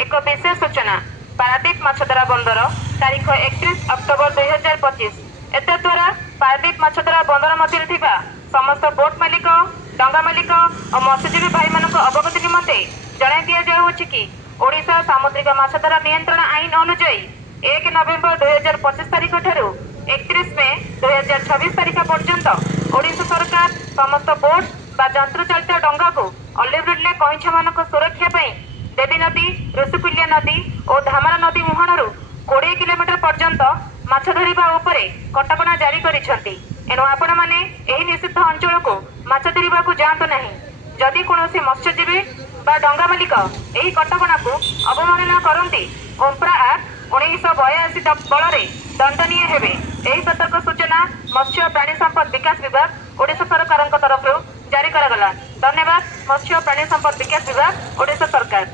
एक विशेष सूचना पारादीप माछधरा बंदर तारीख 31 अक्टोबर 2025 एतद्वारा पारादीप माछधरा बंदर मध्य समस्त बोट मालिक डंगा मालिक और मत्स्यजीवी भाई मान अवगति निमंते जणाई दि जाउछि कि ओडिशा सामुद्रिक माछधरा नियंत्रण आईन अनुଯାयी 1 नवेम्बर 2025 तारीख ठारू 31 मे 2026 तारीख पर्यंत ओडिशा सरकार समस्त बोट बा जंत्र चालित डंगा को अलिब्रिडले कईछा मान सुरक्षा पाई देवी नदी ऋषिकुल्या नदी और धामरा नदी मुहाणु 20 किलोमीटर पर्यंत माछ धरिबा उपरे कटकणा जारी करिसेंती। एणु आपण माने एही निषिद्ध अंचल को माछ धरिबा को जांतु नहीं। जदि कोनोसी मत्स्यजीवी बा डंगा मालिक एही कटकणा को अवमानना करंती ओम्प्रा एक्ट 1982 बल दंडनीय हेबे। एही सतर्क सूचना मत्स्य प्राणी संपद विकास विभाग ओडिशा सरकार तरफ जारी करागला। धन्यवाद। मत्स्य प्राणी संपद विकास विभाग ओडिशा सरकार।